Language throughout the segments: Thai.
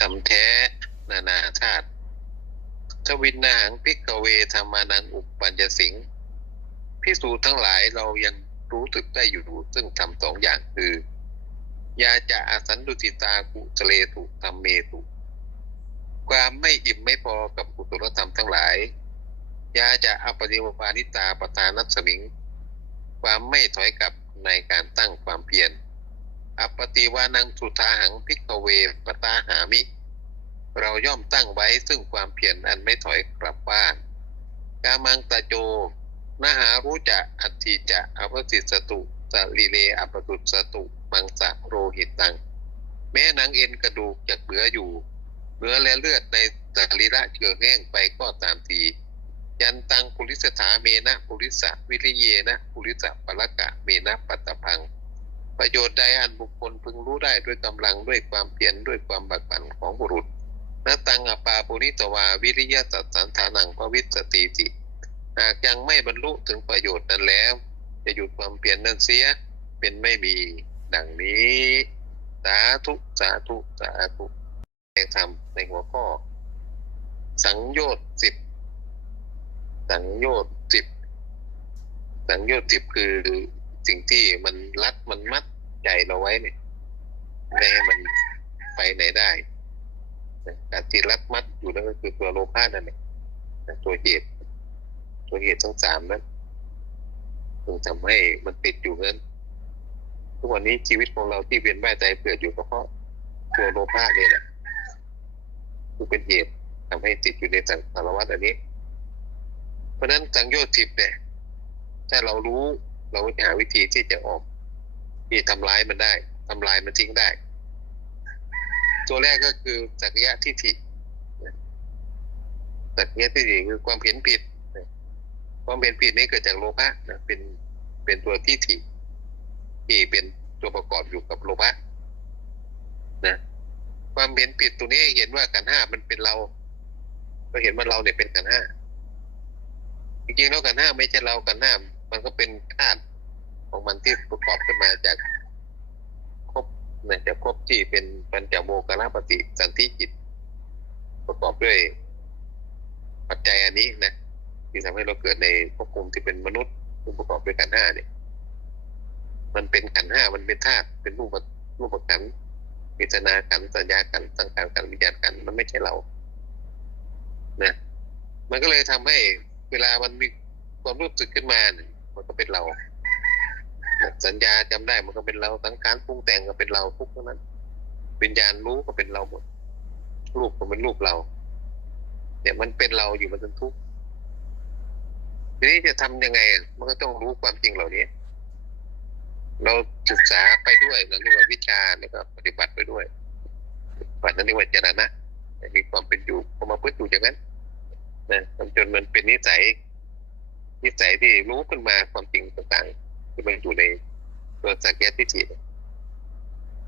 ทำแท้ นานาชาติทวินนาหังพิกเวธรรมานังอุปปัญญสิงพิสูจทั้งหลายเรายังรู้สึกได้อยู่ซึ่งทำสองอย่างคือยาจะอาสันดุสิตากุสเลตุธรรมเมตุความไม่อิ่มไม่พอกับกุศลธรรมทั้งหลาย ยาจะอปฏิวปานิตาปทานัสมิง ความไม่ถอยกลับในการตั้งความเพียร อปฏิวานังสุทาหังพิกเวปตาหามิ เราย่อมตั้งไว้ซึ่งความเพียรอันไม่ถอยกลับบ้านกามังตะโจนหารู้จะอัตถิจะอภสิสตุสลีเลอปตุสตุ มังสะโรหิตตัง แม้หนังเอ็นกระดูกจากเหลืออยู่เนื้อและเลือดในสรีระเกือแห้งไปก็ตามทียันตังปุริสถาเมนะปุริสะวิริเยนะปุริสะปะละกะเมนะปัตตพัง ประโยชน์ใดอันบุคคลพึงรู้ได้ด้วยกำลังด้วยความเพียรด้วยความบักบั่นของบุรุษนตังอปาปุริตวาวิริยะสัสสันฐานังพวิสติติหากยังไม่บรรลุถึงประโยชน์นั้นแล้ว จะหยุดความเพียรนั้นเสียเป็นไม่มีดังนี้ สาธุ สาธุ สาธุแห่งธรรมในหัวข้อ สังโยชน์สิบสังโยชน์สิบสังโยชน์สิบคือ สิ่งที่มันรัดมันมัดใจเราไว้เนี่ยไม่ให้มันไปไหนได้การที่รัดมัดอยู่นั่นก็คือตัวโลภะนั่นเองตัวเหตุ ตัวเหตุทั้งสามนั้นถึงทำให้มันติดอยู่นั้นทุกวันนี้ชีวิตของเราที่เวียนว่ายใจเกิดอยู่ก็เพราะตัวโลภะเนี่ยแหละคือเป็นเหตุทำให้ติดอยู่ในสังสารวัฏอันนี้ เพราะฉะนั้นสังโยชน์สิบเนี่ยถ้าเรารู้ เราก็จะหาวิธีที่จะออกที่ทำร้ายมันได้ทำลายมันทิ้งได้ ตัวแรกก็คือสักยะทิฏฐิสักยะทิฏฐิคือความเห็นผิดความเห็นผิดนี่เกิดจากโลภะนะเป็นเป็นตัวทิฏฐิที่เป็นตัวประกอบอยู่กับโลภะนะความเห็นผิดตัวนี้เห็นว่าขันห้ามันเป็นเรา ก็เห็นว่าเราเนี่ยเป็นขันห้าจริงๆแล้วขันห้าไม่ใช่เราขันห้า มันก็เป็นธาตุของมันที่ประกอบขึ้นมาจากครบเนะจากครบที่เป็นปัญจโมกขลปฏิสันติจิต ประกอบด้วย ปัจจัยอันนี้นะที่ทำให้เราเกิดในภพภูมิที่เป็นมนุษย์ที่ประกอบด้วยขันห้าเนี่ย มันเป็นขันห้ามันเป็นธาตุเป็นรูปรูปขันธ์วิจนาขันสัญญาขันสังขารขันวิญญาณขันมันไม่ใช่เรานะมันก็เลยทำให้เวลามันมีความรู้สึกขึ้นมาเนี่ย มันก็เป็นเราสัญญาจำได้มันก็เป็นเราสังขารปรุงแต่งก็เป็นเราทุกทั้งนั้นวิญญาณรู้ก็เป็นเราหมดรูปก็เป็นรูปเราเนี่ยมันเป็นเราอยู่มันจนทุกข์ทีนี้จะทำยังไง มันก็ต้องรู้ความจริงเหล่านี้ เราศึกษาไปด้วยเราเรียกว่าวิชาแล้วก็ปฏิบัติไปด้วยปฏิบัตินั้นเรียกว่าจรณะมีความเป็นอยู่พอมาพึ่งอยู่อย่างนั้นนะจนมันเป็นนิสัย นิสัยที่รู้ขึ้นมาความจริงต่างๆที่มันอยู่ในตัวสักยะทิฏฐิ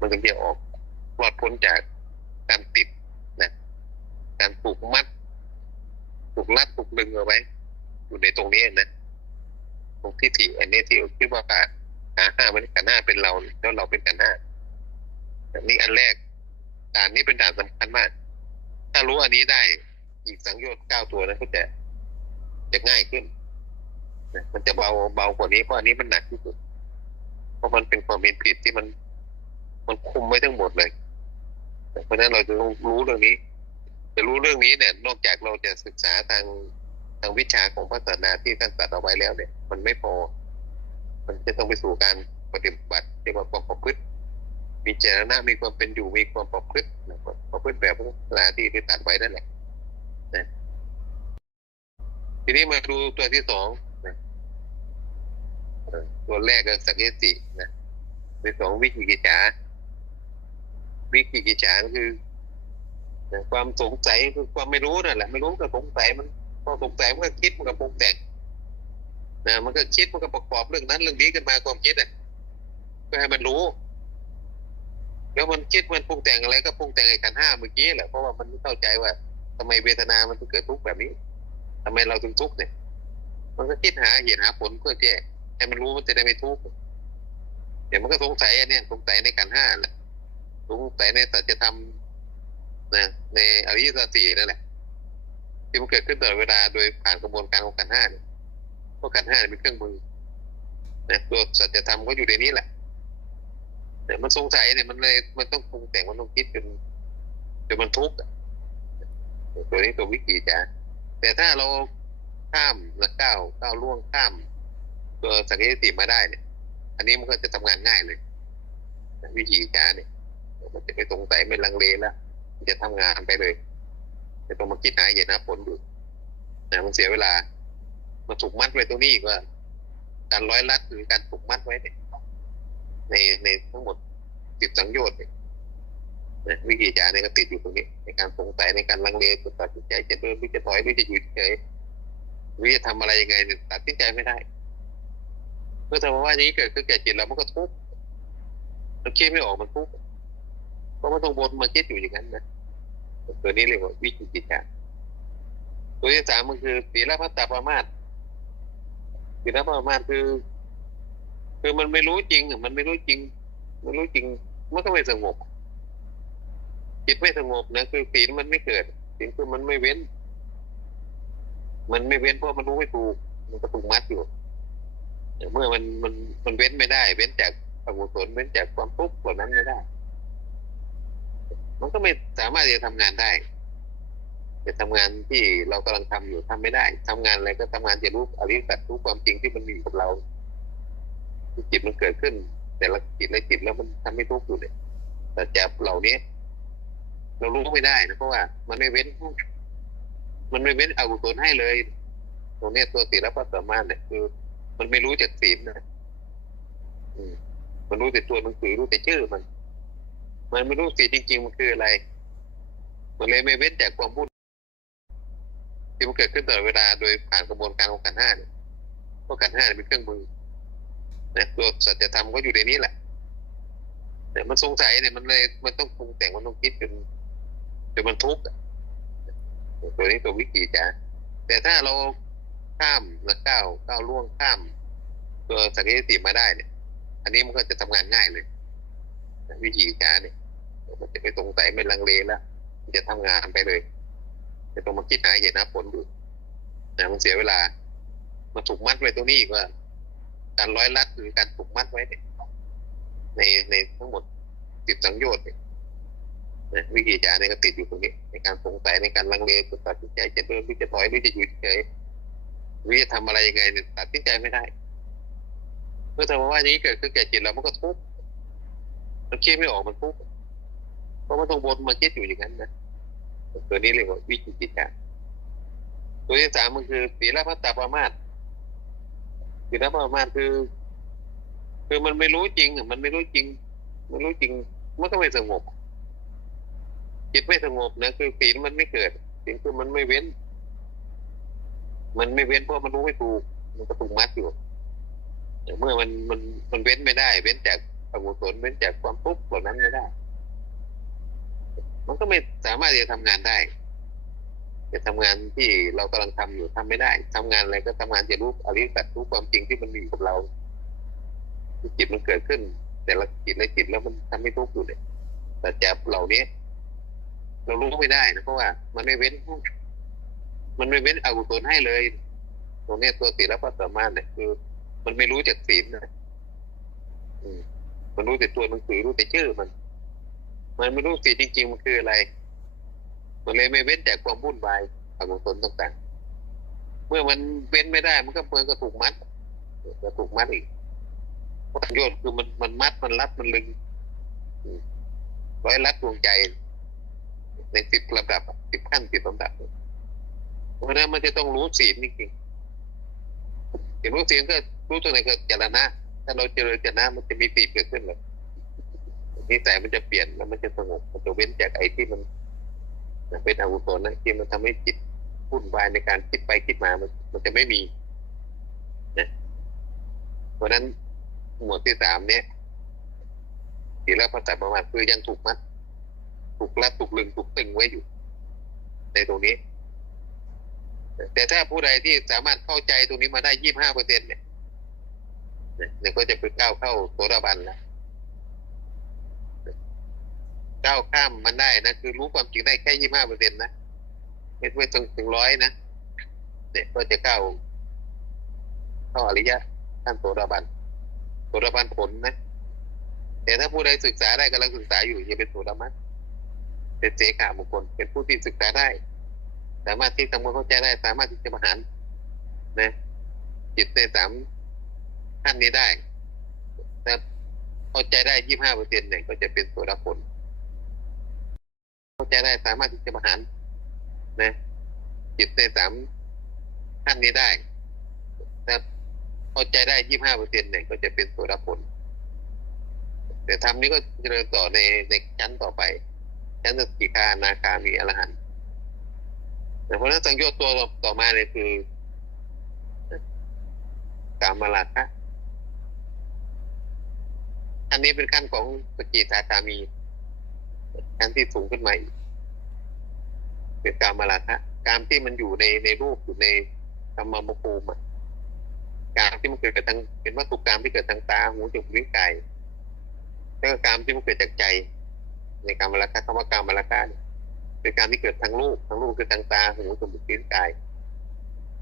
มันถึงจะออกรอดพ้นจากการติดนะการผูกมัดผูกรัดผูกดึงเอาไว้ อยู่ในตรงนี้นะตรงที่ถี่อันนี้ที่คิดว่าขาห้ามันขันห้าเป็นเราแล้วเราเป็นขันห้าอันนี้อันแรกด่านนี้เป็นด่านสำคัญมาก ถ้ารู้อันนี้ได้อีกสังโยชน์เก้าตัวนั้นก็จะจะง่ายขึ้น มันจะเบาเบากว่านี้เพราะอันนี้มันหนักที่สุด เพราะมันเป็นความเป็นผิดที่มันมันคุมไว้ทั้งหมดเลย เพราะฉะนั้นเราจะต้องรู้เรื่องนี้ จะรู้เรื่องนี้เนี่ย นอกจากเราจะศึกษาทางทางวิชาของพระศาสนาที่ท่านตรัดเอาไว้แล้วเนี่ย มันไม่พอ มันจะต้องไปสู่การปฏิบัติเรียกว่าความประพฤติ มีเจตนามีความเป็นอยู่ มีความประพฤติประพฤติแบบพระศาสนาที่ได้ตัดไว้นั่นแหละนะทีนี้มาดูตัวที่สอง ตัวแรกก็สังเกตินะตัวสองวิจิกิจฉาวิจิกิจฉาก็คือความสงสัยคือความไม่รู้นั่นแหละไม่รู้ก็สงสัยมันพอสงสัยมันก็คิดมันก็ปรุงแต่งนะมันก็คิดมันก็ประกอบเรื่องนั้นเรื่องนี้ขึ้นมาความคิดอะเพื่อให้มันรู้ แล้วมันคิดมันปรุงแต่งอะไรก็ปรุงแต่งไอ้ขันห้าเมื่อกี้แหละเพราะว่ามันไม่เข้าใจว่าทำไมเวทนา มันถึงเกิดทุกข์แบบนี้ทำไมเราถึงทุกข์เนี่ย มันก็คิดหาเหตุหาผลเพื่อแก้ ให้มันรู้มันจะได้ไม่ทุกข์เดี๋ยวมันก็สงสัยอันนี้สงสัยในขันห้าแหละสงสัยในสัจธรรมนะในอริยสัจสี่นั่นแหละที่มันเกิดขึ้นตลอดเวลาโดยผ่านกระบวนการของขันห้าเนี่ยเพราะขันห้าเนี่ยเป็นเครื่องมือนะตัวสัจธรรมก็อยู่ในนี้แหละแต่มันสงสัยเนี่ยมันเลยมันต้องปรุงแต่งมันต้องคิดจนจนมันทุกข์อะตัวนี้ตัววิกิจ้ะแต่ถ้าเราข้ามและก้าวก้าวล่วงข้าม ตัวสังเกตติมาได้เนี่ย อันนี้มันก็จะทำงานง่ายเลย วิธีการเนี่ยมันจะไม่สงสัยไม่ลังเลแล้วจะทำงานไปเลยไม่ต้องมาคิดหาเหตุหาผลดูนะมันเสียเวลามาถูกมัดไว้ตรงนี้อีกว่า การร้อยลัดหรือการถูกมัดไว้เนี่ยในในทั้งหมดสิบสังโยชน์เนี่ยนะวิธีการเนี่ยก็ติดอยู่ตรงนี้ ในการสงสัยในการลังเลตัดสินใจจะเดินหรือจะถอยหรือจะหยุดเฉยหรือจะทำอะไรยังไงตัดสินใจไม่ได้ เมื่อทำว่าอย่างนี้เกิดขึ้นแก่จิตแล้วมันก็ทุกข์มันคิดไม่ออกมันทุกข์เพราะมันต้องวนมาคิดอยู่อย่างนั้นนะตัวนี้เรียกว่าวิจิกิจาตัวที่สามมันคือศีลพัตตาประมาทศีลประมาทคือ คือมันไม่รู้จริงอะมันไม่รู้จริง มันรู้จริงมันก็ไม่สงบจิตไม่สงบนะคือศีลมันไม่เกิดศีลคือมันไม่เว้น มันไม่เว้นเพราะมันรู้ไม่ถูก มันก็ถูกมัดอยู่ เมื่อมันมันมันเว้นไม่ได้ เว้นจากอกุศลเว้นจากความทุกข์เหล่านั้นไม่ได้ มันก็ไม่สามารถจะทำงานได้จะทำงานที่เรากำลังทำอยู่ทำไม่ได้ทำงานอะไรก็ทำงานจะรู้อริยสัจรู้ความจริงที่มันมีกับเราที่จิตมันเกิดขึ้น แต่ละจิตละจิตแล้วมันทำไม่ทุกข์อยู่เนี่ยแต่จับเหล่านี้เรารู้ไม่ได้นะเพราะว่า มันไม่เว้น มันไม่เว้นอกุศลให้เลย ตรงนี้ตัวศีลปัสสามารถเนี่ยคือ มันไม่รู้จากศีลนะมันรู้แต่ตัวหนังสือรู้แต่ชื่อมัน มันไม่รู้สีลจริง ๆ มันคืออะไร มันเลยไม่เว้นจากความพูดที่มันเกิดขึ้นตลอดเวลาโดยผ่านกระบวนการของขันห้าเนี่ยเพราะขันห้าเป็นเครื่องมือนะตัวสัจธรรมก็อยู่ในนี้แหละแต่มันสงสัยเนี่ยมันเลย มันต้องปรุงแต่งมันต้องคิดจนจนมันทุกข์อะตัวนี้ตัววิกิจ้ะแต่ถ้าเรา ข้ามและก้าวก้าวล่วงข้ามตัวสังเกตติมาได้เนี่ย อันนี้มันก็จะทำงานง่ายเลย วิธีการเนี่ย มันจะไม่สงสัยไม่ลังเลแล้วมันจะทำงานไปเลยไม่ต้องมาคิดหาเหตุหาผลดูนะมันเสียเวลามาถูกมัดไว้ตรงนี้อีกว่า การร้อยลัดหรือการถูกมัดไว้เนี่ยในในทั้งหมดสิบสังโยชน์เนี่ยนะวิธีการเนี่ยก็ติดอยู่ตรงนี้ ในการสงสัยในการลังเลตัดสินใจจะเดินหรือจะถอยหรือจะหยุดเฉย หรือจะทำอะไรยังไงตัดสินใจไม่ได้เมื่อทำว่าอย่างนี้เกิดขึ้นแก่จิตแล้วมันก็ทุกข์มันคิดไม่ออกมันทุกข์เพราะมันต้องวนมาคิดอยู่อย่างนั้นนะตัวนี้เรียกว่าวิจิกิจาตัวที่สามมันคือศีลพัตตาประมาทศีลประมาทคือ คือมันไม่รู้จริงอะมันไม่รู้จริง มันรู้จริงมันก็ไม่สงบจิตไม่สงบนะคือศีลมันไม่เกิดศีลคือมันไม่เว้น มันไม่เว้นเพราะมันรู้ไม่ถูก มันก็ถูกมัดอยู่แต่เมื่อมันมันมันเว้นไม่ได้ เว้นจากอกุศลเว้นจากความทุกข์เหล่านั้นไม่ได้ มันก็ไม่สามารถจะทำงานได้ จะทำงานที่เรากำลังทำอยู่ทำไม่ได้ทำงานอะไรก็ทำงานจะรู้อริยสัจรู้ความจริงที่มันมีอยู่กับเราจิตมันเกิดขึ้น แต่ละจิตละจิตแล้วมันทำไม่ทุกข์อยู่เนี่ยแต่จับเหล่านี้เรารู้ไม่ได้นะเพราะว่า มันไม่เว้น มันไม่เว้นอกุศลให้เลยตรงนี้ตัวศีลปัสสามารถเนี่ยคือ มันไม่รู้จากศีลนะมันรู้แต่ตัวหนังสือรู้แต่ชื่อมัน มันไม่รู้สีลจริง ๆ มันคืออะไร มันเลยไม่เว้นจากความวุ่นวายอกุศลต่างๆ เมื่อมันเว้นไม่ได้ มันก็เหมือนกับถูกมัดก็ถูกมัดอีกเพราะโยชน์คือมันมันมัดมันรัดมันลึงร้อยรัดดวงใจ ในสิบระดับสิบขั้นสิบลำดับ เพราะฉะนั้นมันจะต้องรู้ศีลจริงๆอย่างรู้ศีลก็รู้ตัวไหนก็เจรณะถ้าเราเจริญเจรณะมันจะมีศีลเกิดขึ้นเลยนิสัยมันจะเปลี่ยนแล้วมันจะสงบมันจะเว้นจากไอ้ที่มันเป็นอกุศลนะที่มันทำให้จิตวุ่นวายในการคิดไปคิดมามันมันจะไม่มีนะเพราะนั้นหมวดที่สามเนี่ยศีลพัฒนาประมาทคือยังถูกมัด ถูกรัดถูกลึงถูกตึงไว้อยู่ ในตรงนี้ แต่ถ้าผู้ใดที่สามารถเข้าใจตรงนี้มาได้ยี่บห้าเปอร์เซ็นเนี่ยเนี่ยก็จะไปก้าวเข้าโสดาบันแล้วก้าวข้ามมันได้นะคือรู้ความจริงได้แค่ยี่ห้าเปอร์เซ็นต์นะไม่ไม่ถึงถึงร้อยนะเนี่ยก็จะเข้าเข้าอริยะขั้นโสดาบันโสดาบันผลนะแต่ถ้าผู้ใดศึกษาได้กำลังศึกษาอยู่ย่าเป็นโสดาบันเป็นเสขาบุคคลเป็นผู้ที่ศึกษาได้ สามารถที่ทำความเข้าใจได้ สามารถที่จะประหารนะจิตในสามขั้นนี้ได้แต่เข้าใจได้ยี่ห้าเปอร์เซ็นต์เนี่ยก็จะเป็นโสดาผลเข้าใจได้สามารถที่จะประหารนะจิตในสามขั้นนี้ได้แต่เข้าใจได้ยี่ห้าเปอร์เซ็นต์เนี่ยก็จะเป็นโสดาผลแต่ธรรมนี้ก็เจริญต่อในในชั้นต่อไป ชั้นสกิคานาคามีอรหันต์ แต่เพราะฉะนั้นสังโยชน์ตัวต่อมาเนี่ยคือกามมาลาคะอันนี้เป็นขั้นของสกิทาคามีขั้นที่สูงขึ้นมาอีกเป็นกามมาลาคะกามที่มันอยู่ในในรูปอยู่ในธรรมภูมิอะกามที่มันเกิดกับทางเป็นวัตถุกรรมที่เกิดทางตาหูจมูกลิ้นกายแล้วก็กามที่มันเกิดจากใจ ในกามมาลาคะคำว่ากามมาลาคะเนี่ย เป็นกามที่เกิดทางรูปทางรูปคือทางตาหูจมูกลิ้นกาย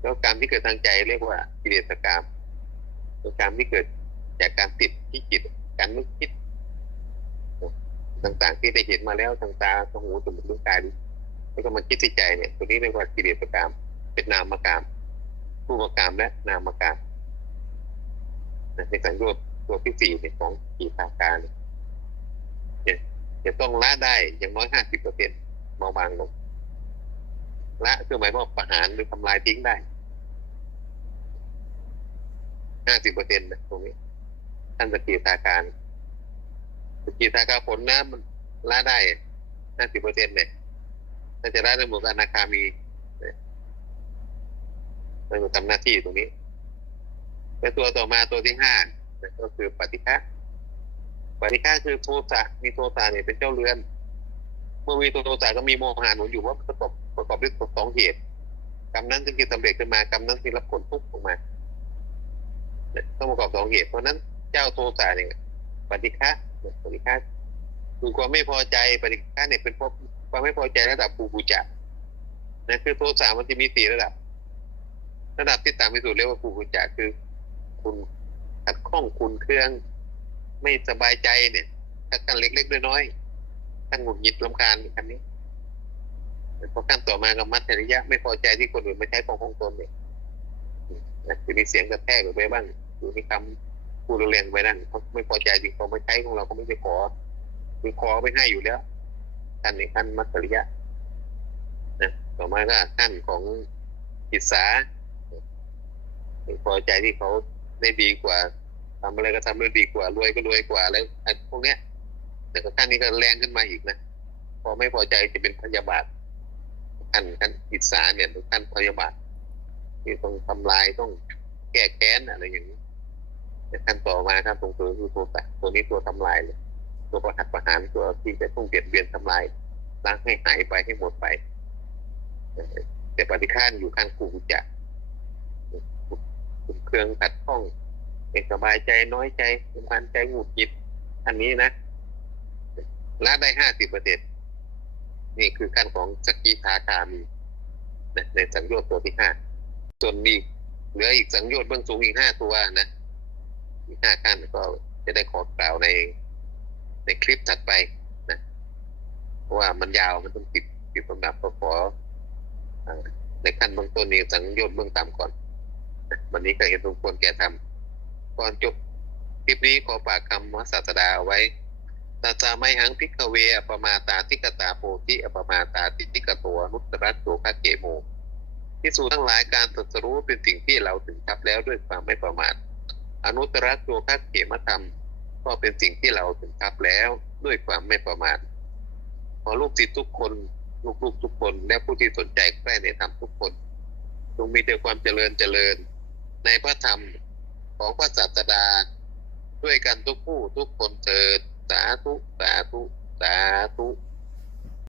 แล้วกามที่เกิดทางใจเรียกว่ากิเลสกามเป็นกามที่เกิดจากการติดที่จิตการนึกคิด ต่างๆที่ได้เห็นมาแล้วทางตาทางหูจมูกลิ้นกายแล้วก็มาคิดที่ใจเนี่ยตัวนี้เรียกว่ากิเลสกรรมเป็นนามกรรมรูปกรรมและนามกรรมในสังโยชน์ตัวที่สี่เนี่ยของกีตาการเนี่ยจะต้องละได้อย่างน้อยห้าสิบเปอร์เซ็นต์ เบาบางลงละคือหมายว่าประหารหรือทำลายทิ้งได้ห้าสิบเปอร์เซ็นต์นะตรงนี้ท่านสกิตาการสกิทาคารผลนะมันละได้ห้าสิบเปอร์เซ็นต์เนี่ยถ้าจะละในหมู่อนาคามีเนี่ยมันทำหน้าที่ตรงนี้แล้วตัวต่อมาตัวที่ห้าก็คือปฏิฆะปฏิฆะคือโทสะมีโทสะเนี่ยเป็นเจ้าเรือน เมื่อมีตัวโทสะก็มีโมหะหนุนอยู่ว่าประกอบประกอบด้วยสองเหตุกรรมนั้นจึงจะสำเร็จขึ้นมากรรมนั้นจึงรับผลทุกข์ออกมาต้องประกอบสองเหตุ เพราะนั้นเจ้าโทสะเนี่ยปฏิฆะปฏิฆะคือความไม่พอใจปฏิฆะเนี่ยเป็นเพราะความไม่พอใจระดับปูบูจะนะคือโทสะมันจะมีสี่ระดับ ระดับที่ต่ำที่สุดเรียกว่าปูบูจะคือ คุณขัดข้องคุณเครื่อง ไม่สบายใจเนี่ยถ้ากันเล็กๆน้อยๆ ท่านหงุดหงิดลำคาญคันนี้พอขั้นต่อมากับมัธยะไม่พอใจที่คนอื่นไม่ใช้ของของตนเนี่ยจะมีเสียงกระแทกออกไปบ้างอยู่ในคำพูดแรงไปนั่นเขาไม่พอใจจริงเขาไม่ใช้ของเราเขาไม่ไปขอคือขอไม่ให้อยู่แล้วขั้นในขั้นมัธยะนะต่อมาก็ขั้นของกิจสาไม่พอใจที่เขาได้ดีกว่าทำอะไรก็ทำได้ดีกว่ารวยก็รวยกว่าแล้วไอ้พวกเนี้ย แต่ก็ขั้นนี้ก็แรงขึ้นมาอีกนะ พอไม่พอใจจะเป็นพยาบาทขั้นขั้นอิสาเนี่ยเป็นขั้นพยาบาทที่ต้องทำลายต้องแก้แค้นอะไรอย่างนี้แต่ขั้นต่อมาขั้นตรงตัวคือตัวแตะตัวนี้ตัวทำลายเลย ตัวประหัตประหารตัวที่จะต้องเปลี่ยนเบียนทำลายล้างให้หายไปให้หมดไปแต่ปฏิฆานอยู่ข้างกูจะเครื่องขัดข้องไม่สบายใจน้อยใจสำคัญใจหงุดหงิดอันนี้นะ ละได้ห้าสิบเปอร์เซ็นต์นี่คือขั้นของสกิทาคามีนะในสังโยชน์ตัวที่ห้าส่วนมีเหลืออีกสังโยชน์เบื้องสูงอีกห้าตัวนะอีกห้าขั้นก็จะได้ขอกล่าวในในคลิปถัดไปนะเพราะว่ามันยาวมันต้องติดติดสำดับก็ขอในขั้นเบื้องต้นนี้สังโยชน์เบื้องต่ำก่อนวันนี้ก็เห็นสมควรแก่ทำก่อนจบคลิปนี้ขอฝากคำว่าศาสดาเอาไว้ ตาจาไมหังพิกเวอปมาตาทิกตาโพธิอปมาตาติติกตัวนุตรัตโตคาเกโมที่สูทั้งหลายการตรัสรู้เป็นสิ่งที่เราถึงทับแล้วด้วยความไม่ประมาทอนุตรัตโตคาเกมธรรม ก็เป็นสิ่งที่เราถึงทับแล้วด้วยความไม่ประมาทขอลูกศิษย์ทุกคนลูกๆทุกคน และผู้ที่สนใจใกล้ในธรรมทุกคนจงมีแต่ความเจริญเจริญ ในพระธรรมของพระศาสดาด้วยกันทุกผู้ทุกคนเถิด สาธุสาธุสาธุ